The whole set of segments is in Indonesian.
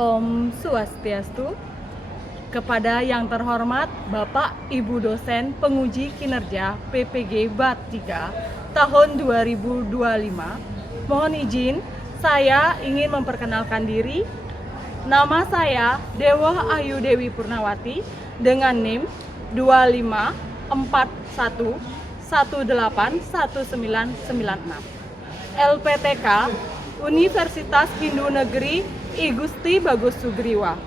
Om Swastiastu. Kepada yang terhormat Bapak Ibu dosen penguji kinerja PPG BAT 3 tahun 2025, mohon izin saya ingin memperkenalkan diri. Nama saya Dewa Ayu Dewi Purnawati dengan NIM 2541181996. LPTK Universitas Hindu Negeri I Gusti Bagus Sugriwa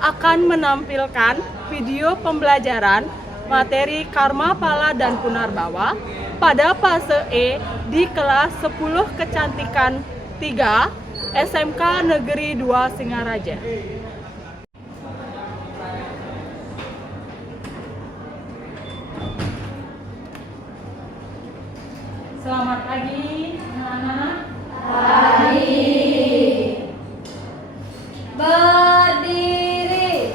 akan menampilkan video pembelajaran materi Karma Pala dan Punarbawa pada fase E di kelas 10 Kecantikan 3 SMK Negeri 2 Singaraja. Selamat pagi anak-anak. Pagi. Berdiri.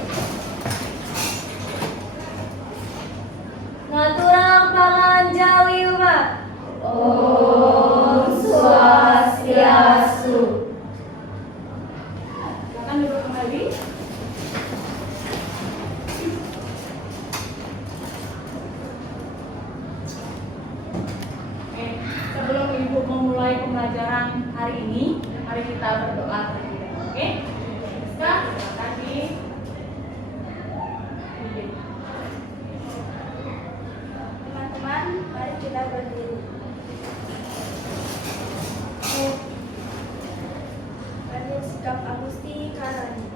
Ngaturang panganjawi umat. Om Swastiastu. Silakan duduk kembali. Sebelum Ibu memulai pembelajaran hari ini, mari kita berdoa terlebih dahulu. Oke? Sekarang silakan Teman-teman, mari kita berdiri. Raden Sikap Agusti Karani.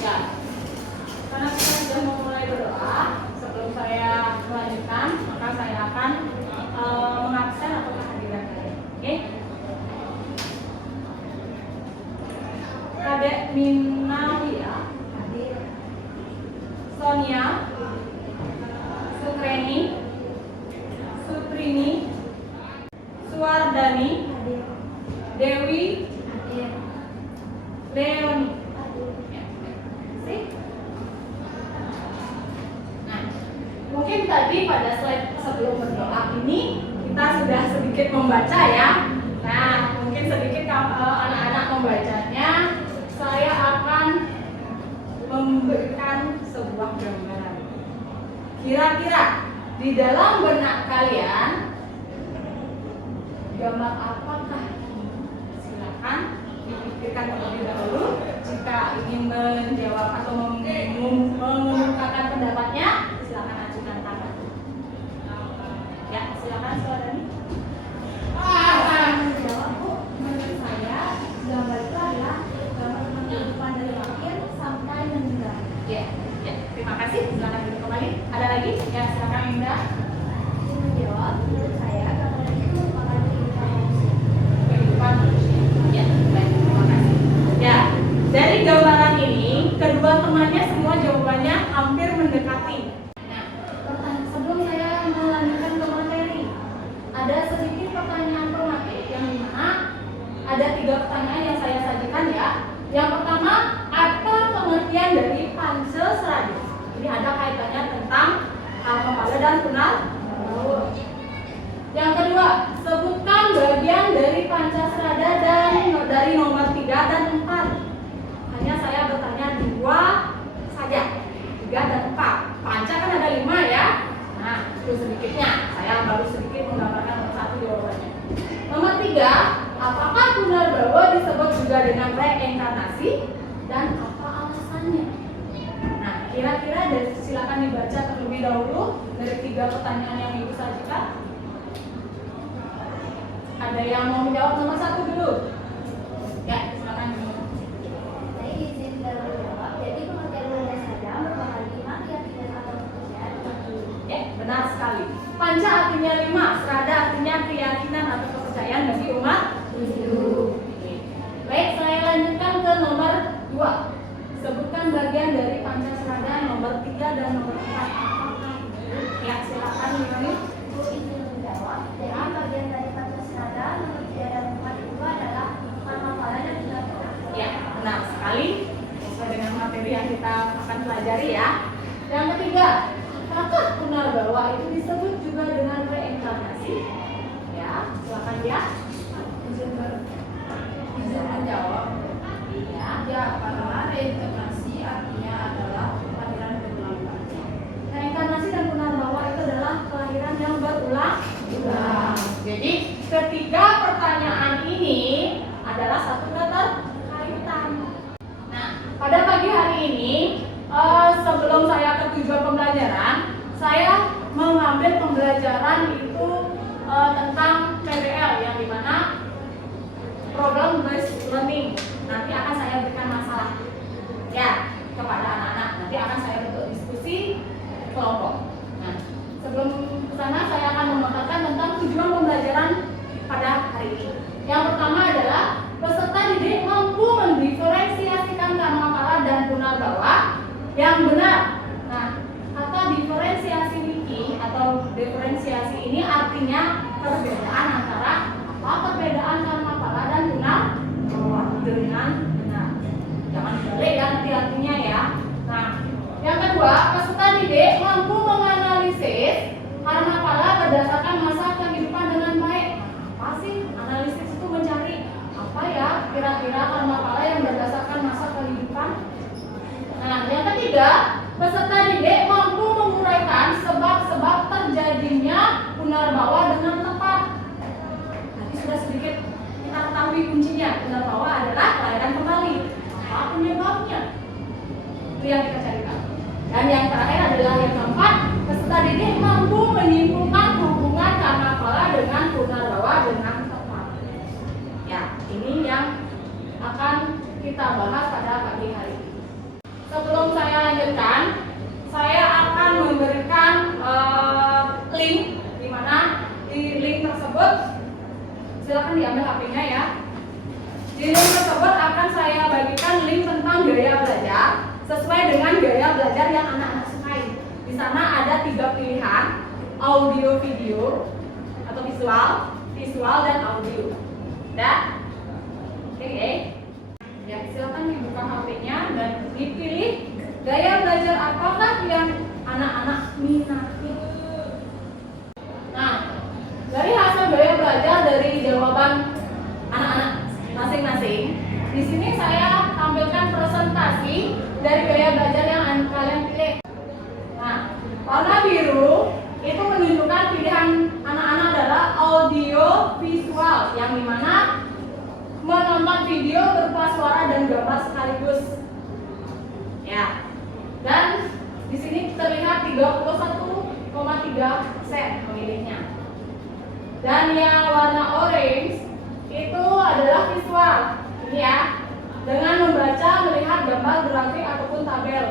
Ya, karena kita sudah memulai berdoa, sebelum saya melanjutkan, maka saya akan mengabsen atau kehadiran kalian. Oke? Kadek Minawia, Sonia, Sukreni, Suprini, Suwardani, Dewi, Leoni. Nah, mungkin tadi pada slide sebelum berdoa ini kita sudah sedikit membaca ya. Nah, mungkin sedikit anak-anak membacanya. Saya akan memberikan sebuah gambaran. Kira-kira di dalam benak kalian gambar apakah? Silakan dipikirkan terlebih dahulu. Jika ingin menjawab atau mengungkapkan pendapatnya, silakan ajukan tangan. Ya, silakan saudari. Menjawab, Bu, menurut saya gambar itu adalah gambar tentang kehidupan dari lahir sampai meninggal. Ya, ya, terima kasih. Silakan duduk kembali. Ada lagi? Ya, silakan Indah. Menjawab, menurut saya gambar itu merupakan kehidupan manusia. Kehidupan manusia. Ya, baik, terima kasih. Ya, dari gambaran ini, kedua temannya semua jawabannya hampir mendekati. Nah, sebelum saya melanjutkan ke materi, ada sedikit pertanyaan formatif yang dimana ada 3 pertanyaan yang saya sajikan ya. Yang pertama, apa pengertian dari Pancasrada? Ini ada kaitannya tentang Karma Pala dan Punarbawa. Yang kedua, sebutkan bagian dari Pancasrada dan dari nomor 3 dan 4. Hanya saya bertanya 2 saja, 3 dan 4. Panca kan ada 5 ya. Nah, itu sedikitnya. Saya baru sedikit menggambarkan nomor 1 jawabannya. Nomor 3, apakah Punarbawa disebut juga dengan reinkarnasi dan apa alasannya? Nah, kira-kira silakan dibaca terlebih dahulu dari 3 pertanyaan yang Ibu sajikan. Ada yang mau menjawab nomor 1 dulu? Ya, silakan. Saya izin terlebih jawab. Jadi pengertian Pancasrada merupakan 5 keyakinan atau kepercayaan. Ya, benar sekali. Panca artinya 5, Srada artinya pelajari ya. Yang ketiga, apakah Punarbawa itu disebut juga dengan reinkarnasi? Ya, silakan ya. Izin menjawab. Iya. Ya, karena reinkarnasi artinya adalah kelahiran berulang kali. Reinkarnasi dan Punarbawa itu adalah kelahiran yang berulang. Jadi ketiga pertanyaan ini adalah satu keterkaitan. Nah, pada pagi hari ini sebelum saya ke tujuan pembelajaran, saya mengambil pembelajaran itu tentang PBL yang dimana problem based learning. Nanti akan saya berikan masalah ya kepada anak-anak. Nanti akan saya bentuk diskusi kelompok. Nah, sebelum ke sana saya akan memaparkan tentang tujuan pembelajaran pada hari ini. Yang pertama adalah peserta didik mampu mendiferensiasikan karmapala dan Punarbawa yang benar. Nah, kata diferensiasi ini atau diferensiasi ini artinya perbedaan antara perbedaan karmapala dan Punarbawa dengan benar. Jangan dibalik ya nanti artinya ya. Nah, yang kedua, peserta didik mampu menganalisis karmapala berdasarkan masa kehidupan dengan baik. Apa sih analisis itu? Mencari apa ya kira-kira karmapala yang berdasarkan masa kehidupan. Nah, yang ketiga, peserta didik mampu menguraikan sebab-sebab terjadinya Punarbawa dengan tepat. Nanti sudah sedikit kita ketahui kuncinya. Punarbawa adalah kelahiran kembali. Apa penyebabnya? Itu yang kita carikan. Dan yang terakhir adalah yang keempat, peserta didik mampu menyimpulkan hubungan karmapala dengan Punarbawa dengan tepat. Ya, ini yang akan kita bahas pada pagi hari ini. Sebelum saya lanjutkan, saya akan memberikan link, di mana di link tersebut silakan diambil HP-nya ya. Di link tersebut akan saya bagikan link tentang gaya belajar sesuai dengan gaya belajar yang anak-anak sukai. Di sana ada 3 pilihan, audio, video atau visual dan audio. Ya, oke. Ya, silakan dibuka HP-nya dan dipilih gaya belajar apakah yang anak-anak minati. Nah, dari hasil gaya belajar dari jawaban anak-anak masing-masing, di sini saya tampilkan presentasi dari gaya belajar yang kalian pilih. Nah, warna biru itu menunjukkan pilihan anak-anak adalah audio visual, yang dimana menonton video berupa suara dan gambar sekaligus. Ya. Dan di sini terlihat 31,3% pemilihnya. Dan yang warna orange itu adalah visual. Ini ya. Dengan membaca, melihat gambar grafik ataupun tabel.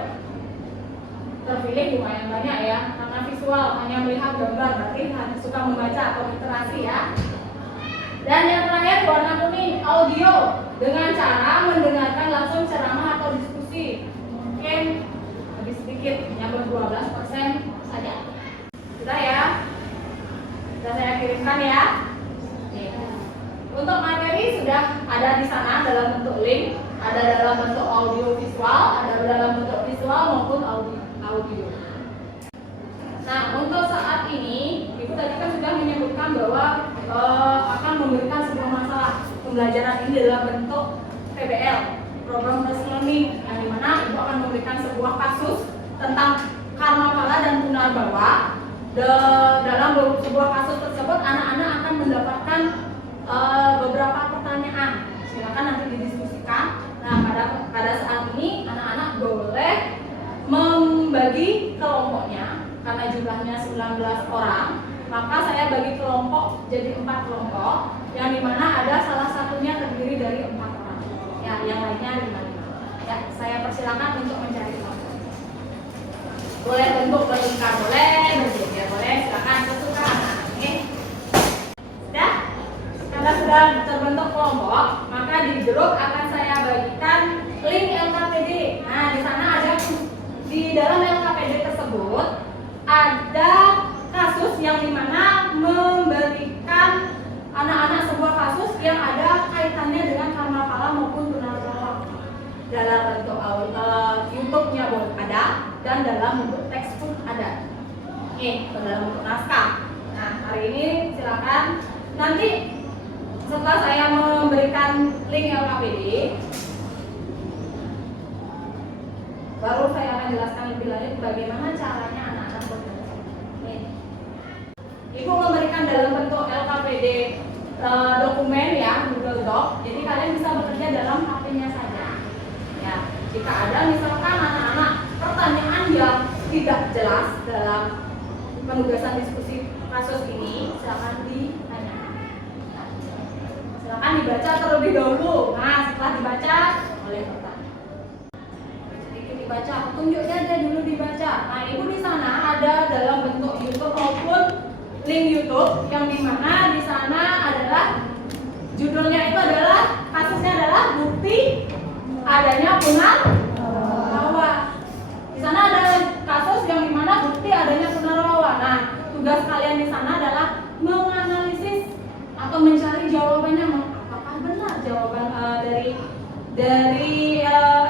Terpilih lumayan banyak ya, karena visual hanya melihat gambar, berarti suka membaca atau literasi ya. Dan yang terakhir warna kuning, audio, dengan cara mendengarkan langsung ceramah atau diskusi. Mungkin lebih sedikit, hanya 12% saja. Sudah ya? Sudah saya kirimkan ya. Nih. Untuk materi sudah ada di sana dalam bentuk link, ada dalam bentuk audio visual, ada dalam bentuk visual maupun audio. Nah, untuk saat ini, Ibu tadi kan sudah menyebutkan bahwa akan memberikan sebuah masalah pembelajaran ini dalam bentuk PBL, Program Based Learning, yang dimana Ibu akan memberikan sebuah kasus tentang karmapala dan Punarbawa. Dalam sebuah kasus tersebut, anak-anak akan mendapatkan beberapa pertanyaan. Silakan nanti didiskusikan. Nah, pada saat ini anak-anak boleh membagi kelompoknya. Karena jumlahnya 19 orang, maka saya bagi kelompok jadi 4 kelompok, yang dimana ada salah satunya terdiri dari 4 orang. Ya, yang lainnya 5. Ya, saya persilakan untuk mencari kelompok. Boleh bentuk berlingkar, boleh berjejer, boleh. Silakan sesuka anak-anak. Oke. Sudah? Karena sudah terbentuk kelompok, maka di grup akan saya bagikan link LKPD. Nah, di sana ada di dalam LKPD tersebut ada kasus yang dimana memberikan anak-anak sebuah kasus yang ada kaitannya dengan karmapala maupun Punarbawa. Dalam bentuk YouTube-nya ada, dalam bentuk textbook ada. Oke, atau dalam bentuk naskah. Nah, hari ini silakan nanti setelah saya memberikan link LKPD, baru saya akan jelaskan lebih lanjut bagaimana caranya anak-anak bekerja. Ibu memberikan dalam bentuk LKPD dokumen ya, Google Doc. Jadi kalian bisa bekerja dalam HP-nya saja. Ya, jika ada misalkan anak-anak pertanyaan yang tidak jelas dalam penugasan diskusi kasus ini, silakan ditanyakan. Nah, silakan dibaca terlebih dahulu. Nah, setelah dibaca, boleh bertanya. Sedikit dibaca, tunjuknya aja dulu dibaca. Nah, ibu di sana ada dalam bentuk YouTube maupun link YouTube yang dimana di sana adalah judulnya itu adalah kasusnya adalah bukti adanya Punarbawa. Di sana ada kasus yang dimana bukti adanya Punarbawa. Nah, tugas kalian di sana adalah menganalisis atau mencari jawabannya, apakah benar jawaban dari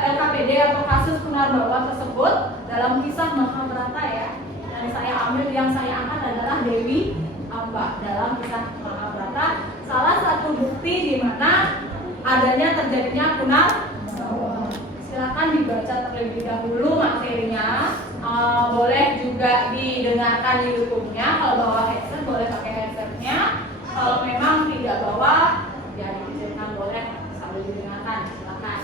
LKPD atau kasus Punarbawa tersebut dalam kisah Mahabharata ya. Dan saya ambil yang saya angkat adalah Dewi Amba dalam kisah Mahabharata. Salah satu bukti di mana adanya terjadinya Punarbawa. Silakan dibaca terlebih dahulu materinya. Boleh juga didengarkan di YouTube-nya. Kalau bawa headset boleh pakai headsetnya. Kalau memang tidak bawa, ya dikecilkan boleh sambil didengarkan. Silakan.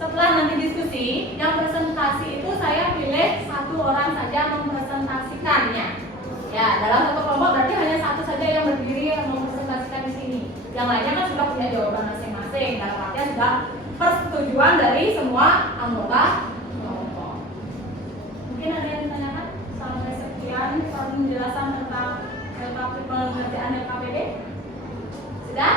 Setelah nanti diskusi, yang presentasi itu saya pilih satu orang saja mempresentasikannya. Ya, dalam satu kelompok berarti hanya satu saja yang berdiri yang mempresentasikan di sini. Yang lainnya kan sudah punya jawaban masing-masing. Dalam artian sudah persetujuan dari semua anggota kelompok. Mungkin ada yang ditanyakan sampai sekian penjelasan tentang pengerjaan LKPD? Sudah?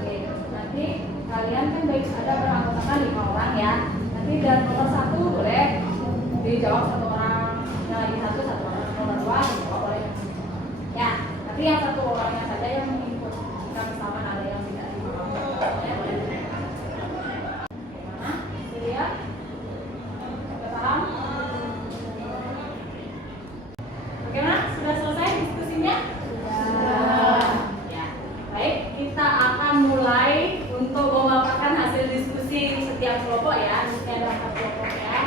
Oke, nanti kalian kan baik ada beranggotakan 5 orang ya. Nanti dari nomor 1 boleh dijawab 1 orang, yang lagi 1 orang, nomor 2 dijawab boleh. Ya, tapi yang 1 orangnya saja yang mengikut. Jika misalkan ada yang tidak dimampu, boleh. Bagaimana? Dilihat? Sudah paham? Bagaimana? Sudah selesai diskusinya? Sudah. Ya. Baik, kita akan mulai untuk memaparkan hasil diskusi setiap kelompok ya. Di sini ada 4 kelompok ya.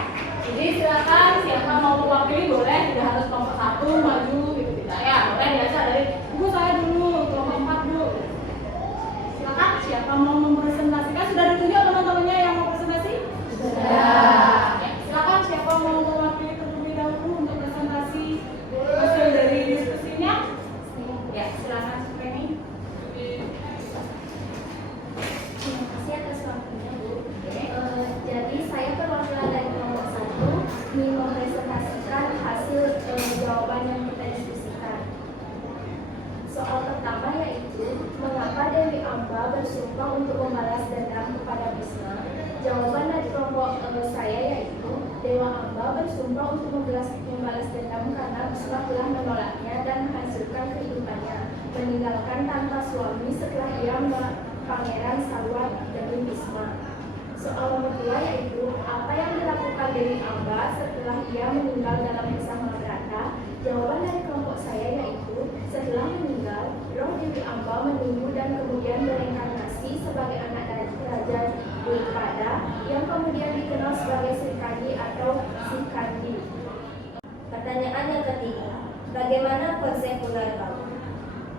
Jadi silakan siapa mau mewakili boleh, tidak harus kelompok 1 maju gitu tidak ya. Boleh biasa dari ibu saya dulu kelompok 4 dulu. Silakan siapa mau mempresentasikan, sudah ditunjuk teman-temannya yang mau presentasi? Sudah. Ya, silakan siapa mau mewakili terlebih dahulu untuk presentasi hasil dari diskusinya? Ya, silakan Reni. Terima kasih atas waktunya, Bu. Jadi saya perwakilan dari kelompok 1 ingin mempresentasikan hasil jawaban yang kita diskusikan. Soal pertama yaitu mengapa Dewi Amba bersumpah untuk membalas dendam kepada Bisma. Jawaban dari kelompok saya yaitu Dewa Amba bersumpah untuk membalas dendam karena Bisma telah menolaknya dan menghancurkan kehidupannya, meninggalkan tanpa suami setelah ia Pangeran Salwa demi Bisma. Soal nomor 2 yaitu apa yang dilakukan Dewi Amba setelah ia meninggal dalam kisah Mahabharata. Jawaban dari kelompok saya yaitu setelah meninggal, roh Dewi Amba menunggu dan kemudian bereinkarnasi sebagai anak dari Raja Duripada yang kemudian dikenal sebagai Sri Kandi atau Sikandi. Pertanyaan yang ketiga, bagaimana konsep Punarbawa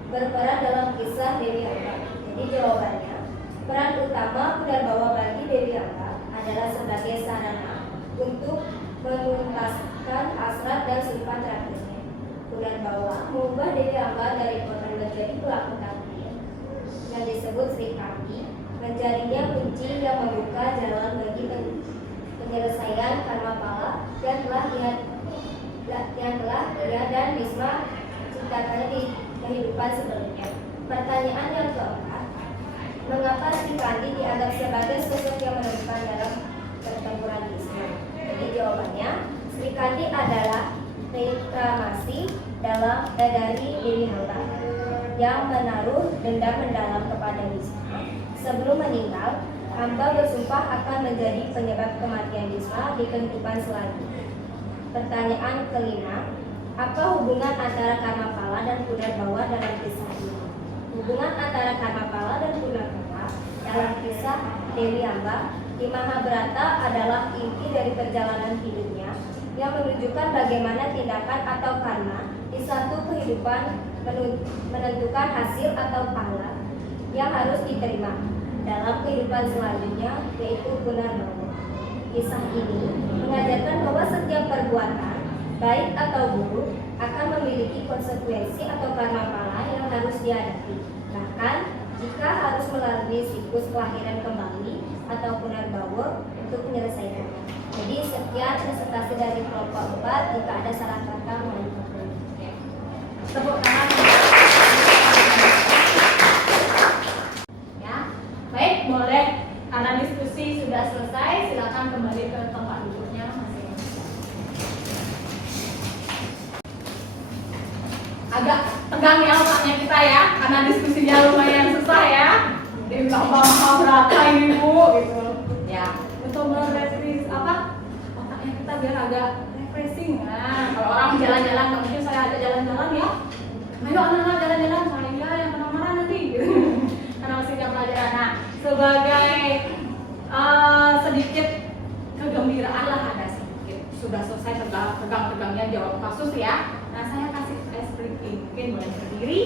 berperan dalam kisah Dewi Amba? Jadi jawabannya, peran utama Punarbawa bagi Dewi Amba adalah sebagai sarana untuk menuntaskan hasrat dan sumpah terakhirnya. Punarbawa mengubah Dewi Amba dari korban menjadi pelaku takdir yang disebut Sri Kandi, menjadinya kunci yang membuka jalan bagi penyelesaian karma pala yang telah ia dan Bisma ciptakannya di kehidupan sebelumnya. Pertanyaan yang keempat, mengapa Sri Kandi dianggap sebagai sosok yang menentukan dalam pertempuran Bisma? Jadi jawabannya, Sri Kandi adalah reklamasi dari Dewi Amba yang menaruh dendam mendalam kepada Bisma. Sebelum meninggal, hamba bersumpah akan menjadi penyebab kematian Bisma di kehidupan selanjutnya. Pertanyaan kelima, apa hubungan antara Karmapala dan Punarbawa dalam kisah ini? Hubungan antara Karmapala dan Punarbawa dalam kisah Dewi Amba di Mahabharata adalah inti dari perjalanan hidupnya yang menunjukkan bagaimana tindakan atau karma di satu kehidupan menentukan hasil atau pahala yang harus diterima dalam kehidupan selanjutnya, yaitu Punarbawa. Kisah ini mengajarkan bahwa setiap perbuatan, baik atau buruk, akan memiliki konsekuensi atau karma pala yang harus dihadapi. Bahkan, jika harus melalui siklus kelahiran kembali atau Punarbawa untuk menyelesaikannya. Jadi, sekian presentasi dari kelompok 4. Jika ada salah kata, mohon maaf. Tepuk tangan. Ya, baik, boleh. Karena diskusi sudah selesai, silakan kembali ke tempat duduknya masing-masing. Agak tegang ya otaknya kita ya, karena diskusinya lumayan susah ya. Di Mahabharata ini Bu, gitu. Ya, untuk merefresh otaknya kita biar agak refreshing. Nah, kalau orang jalan-jalan, mungkin saya ajak jalan-jalan ya. Ayo anak-anak jalan-jalan, saya yang kemana-mana nanti. Gitu. Karena masih jam pelajaran. Nah, sebagai sedikit kegembiraan lah, ada sedikit sudah selesai tegang-tegangnya jawab kasus ya. Nah, saya kasih ice breaking, mungkin boleh berdiri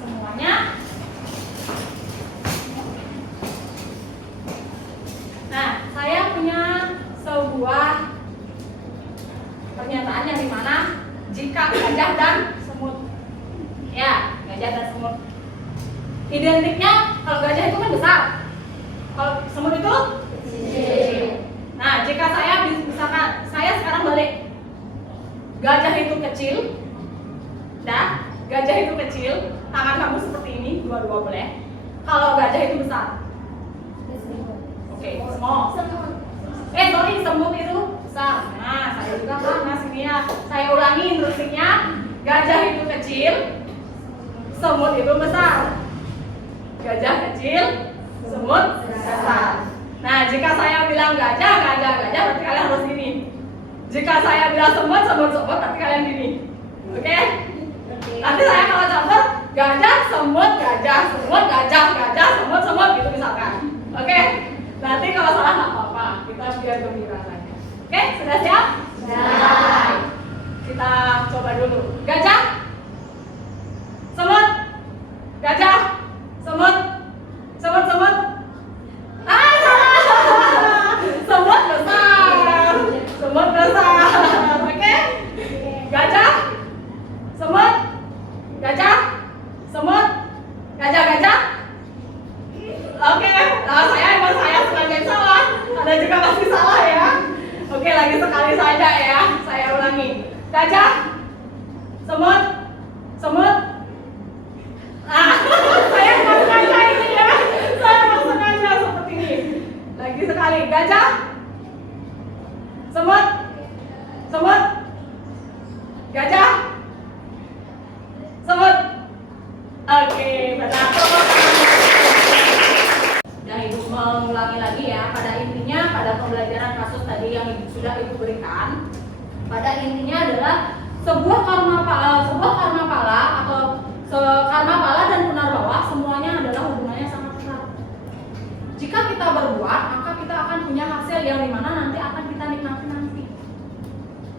semuanya. Nah, saya punya sebuah pernyataan yang dimana jika gajah dan semut, ya gajah dan semut identiknya, kalau gajah itu kan besar, kalau semut itu kecil. Nah, jika saya misalkan saya sekarang balik, gajah itu kecil, gajah itu kecil, tangan kamu seperti ini, dua-dua boleh. Kalau gajah itu besar, oke, small. Semut itu besar. Nah, saya juga panas ini ya. Saya ulangi instruksinya, gajah itu kecil, semut itu besar. Gajah kecil, semut besar. Nah, jika saya bilang gajah, berarti kalian harus gini. Jika saya bilang semut, berarti kalian gini. Oke? Nanti saya kalau campur gajah, semut, semut, semut, gitu misalkan. Oke? Nanti kalau salah nggak apa-apa, kita biar gembira saja. Oke? Sudah siap? Siap. Kita coba dulu. Gajah, semut, gajah, semut. Semut besar. Oke? Gajah, semut, gajah. Oke, nah saya sebagai salah. Ada juga pasti salah ya. Oke, lagi sekali saja ya. Saya ulangi. Gajah, semut. Saya mau sengaja ini ya. Saya mau sengaja seperti ini. Lagi sekali. Gajah, semut, gajah, semut. Oke, benar. Dan Ibu mengulangi lagi ya. Pada intinya, pada pembelajaran kasus tadi yang sudah Ibu berikan, pada intinya adalah sebuah karma pala atau karma pala dan Punarbawa semuanya adalah hubungannya sangat erat. Jika kita berbuat, maka kita akan punya hasil yang dimana nanti akan kita nikmati nanti.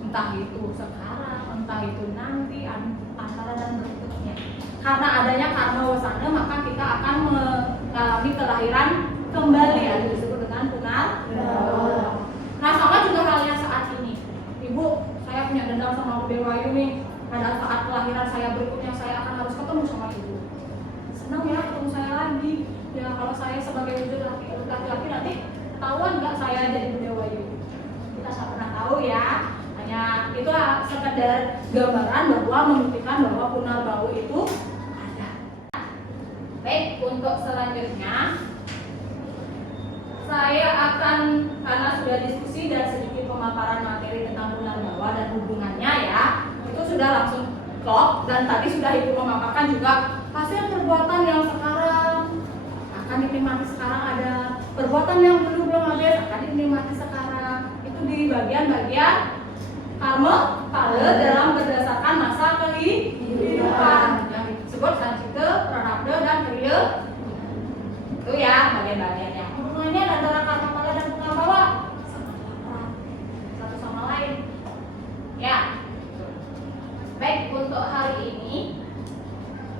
Entah itu sekarang, entah itu nanti, antara dan berikutnya. Karena adanya karma wasana, maka kita akan mengalami kelahiran kembali, yang disebut dengan Punarbawa. Nah, sama juga halnya saat ini. Ibu, saya punya dendam sama Bu Dewayu nih. Pada saat kelahiran saya berikutnya, saya akan harus ketemu sama Ibu. Senang ya ketemu saya lagi. Ya, kalau saya sebagai wujud laki-laki nanti ketahuan nggak saya jadi Bu Dewayu. Kita nggak pernah tahu ya. Hanya itu sekedar gambaran bahwa membuktikan bahwa Punarbawa itu ada. Baik, untuk selanjutnya saya akan, karena sudah diskusi dan sedikit pemaparan materi tentang Punarbawa dan hubungannya ya, itu sudah langsung klop, dan tadi sudah Ibu memaparkan juga hasil perbuatan yang sekarang akan akan dinikmati sekarang, ada perbuatan yang dulu belum habis akan dinikmati sekarang. Itu di bagian-bagian karma kala dalam berdasarkan masa kehidupan yang disebut sancita, prarabdha, dan kriya. Itu ya bagian-bagiannya. Hubungannya antara karma kala dan punarbawa satu sama lain. Ya. Baik, untuk hari ini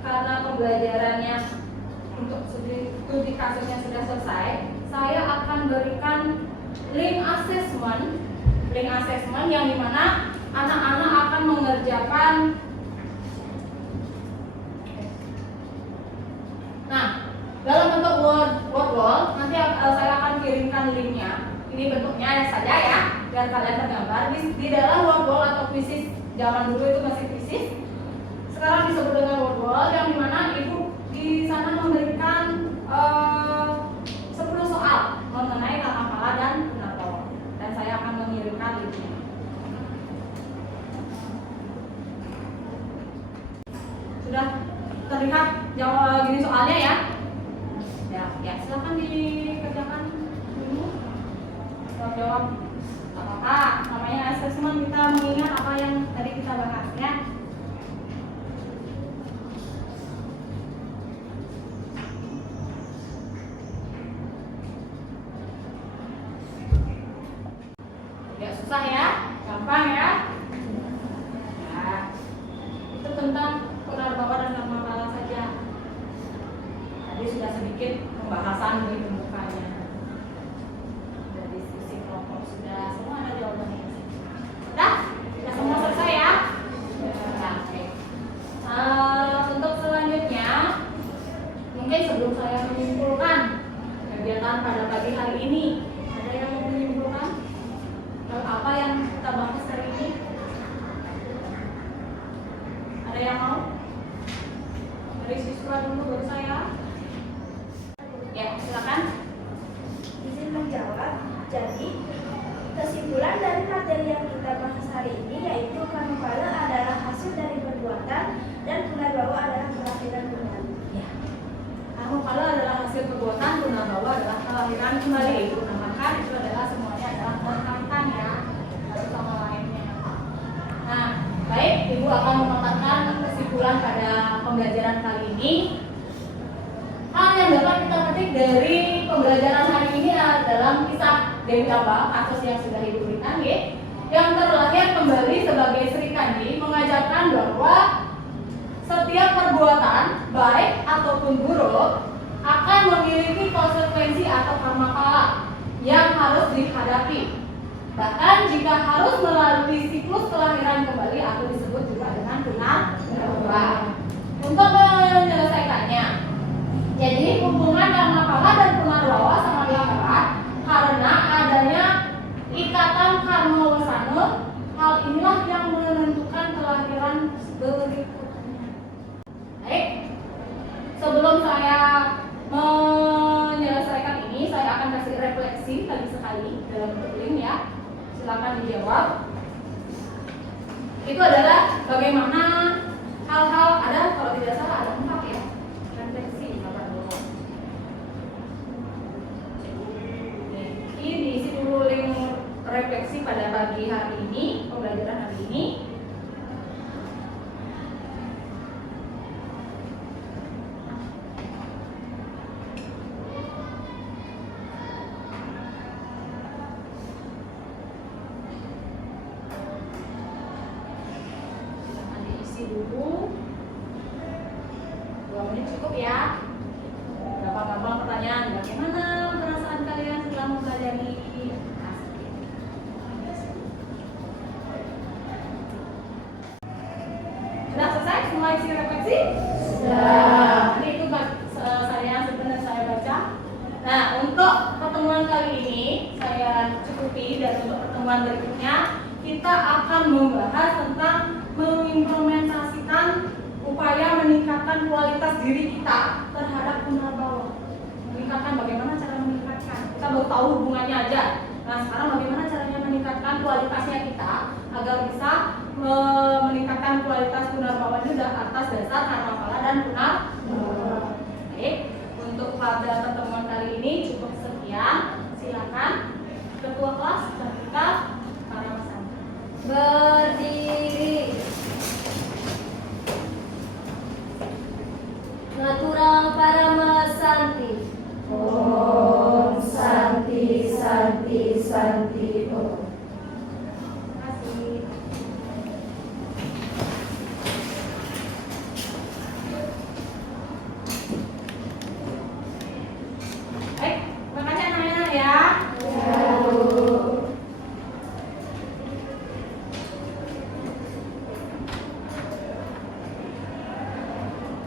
karena pembelajarannya untuk studi kasusnya sudah selesai, saya akan berikan link assessment yang dimana anak-anak akan mengerjakan. Nah, dalam bentuk word wall nanti saya akan kirimkan linknya. Ini bentuknya saja ya, biar kalian tergambar. Di dalam word wall atau krisis zaman dulu itu masih krisis. Sekarang disebut dengan word wall yang dimana ibu di sana memberikan 10 soal mengenai karma kala dan punarbawa, dan saya akan mengirimkan linknya. Sudah terlihat gini soalnya ya? Ya silakan dikerjakan dulu. Jawab apa? Namanya assessment, kita mengingat apa yang tadi kita bahas ya. Susah ya, gampang ya. Nah, itu tentang punarbawa dan karma kala saja. Tadi sudah sedikit pembahasan di pembukanya. Sudah diskusi kelompok, sudah semua ada jawabannya. Sudah semua selesai ya. Nah, oke. Untuk selanjutnya, mungkin sebelum saya menyimpulkan kegiatan pada pagi hari ini, ada yang mau menyimpulkan? Apa yang kita bahas hari ini? Ada yang mau? Dari siswa dulu baru saya. Ya, silakan. Izin menjawab. Jadi, kesimpulan dari materi yang kita bahas hari ini yaitu karma kala adalah hasil dari perbuatan dan punarbawa adalah kelahiran kembali. Ya. Karma kala adalah hasil perbuatan, punarbawa adalah kelahiran kembali. Itu namakan itu adalah semuanya adalah berkaitan ya satu sama lainnya. Nah, baik, Ibu akan memaparkan kesimpulan pada pembelajaran kali ini. Hal yang dapat kita petik dari pembelajaran hari ini adalah kisah Dewi Amba, kasus yang sudah Ibu berikan ya, yang terlahir kembali sebagai Sri Kandi, mengajarkan bahwa setiap perbuatan baik ataupun buruk akan memiliki konsekuensi atau karma kala yang harus dihadapi. Bahkan jika harus melalui siklus kelahiran kembali atau disebut juga dengan punarbawa. Untuk menyelesaikannya, jadi hubungan karma kala dan punarbawa sangat erat karena adanya ikatan karma wasana. Hal inilah yang menentukan kelahiran berikutnya. Baik, sebelum saya menyelesaikan ini, saya akan kasih refleksi lagi sekali dalam bentuk link ya. Silakan dijawab. Itu adalah bagaimana hal-hal, ada kalau tidak salah ada 4 ya. Refleksi sabar dulu. Ini diisi dulu link refleksi pada pagi hari ini, pembelajaran hari ini. Dulu 2 menit cukup ya. Gampang-gampang pertanyaan, bagaimana perasaan kalian setelah mempelajari? Sudah selesai semua isi refleksi? Sudah. Ini itu saya sebenarnya saya baca. Nah, untuk pertemuan kali ini saya cukupi, dan untuk pertemuan berikutnya kita akan membahas tentang mengimplementasikan upaya meningkatkan kualitas diri kita terhadap punarbawa. Meningkatkan, bagaimana cara meningkatkan? Kita baru tahu hubungannya aja. Nah, sekarang bagaimana caranya meningkatkan kualitasnya kita agar bisa meningkatkan kualitas punarbawa itu atas dasar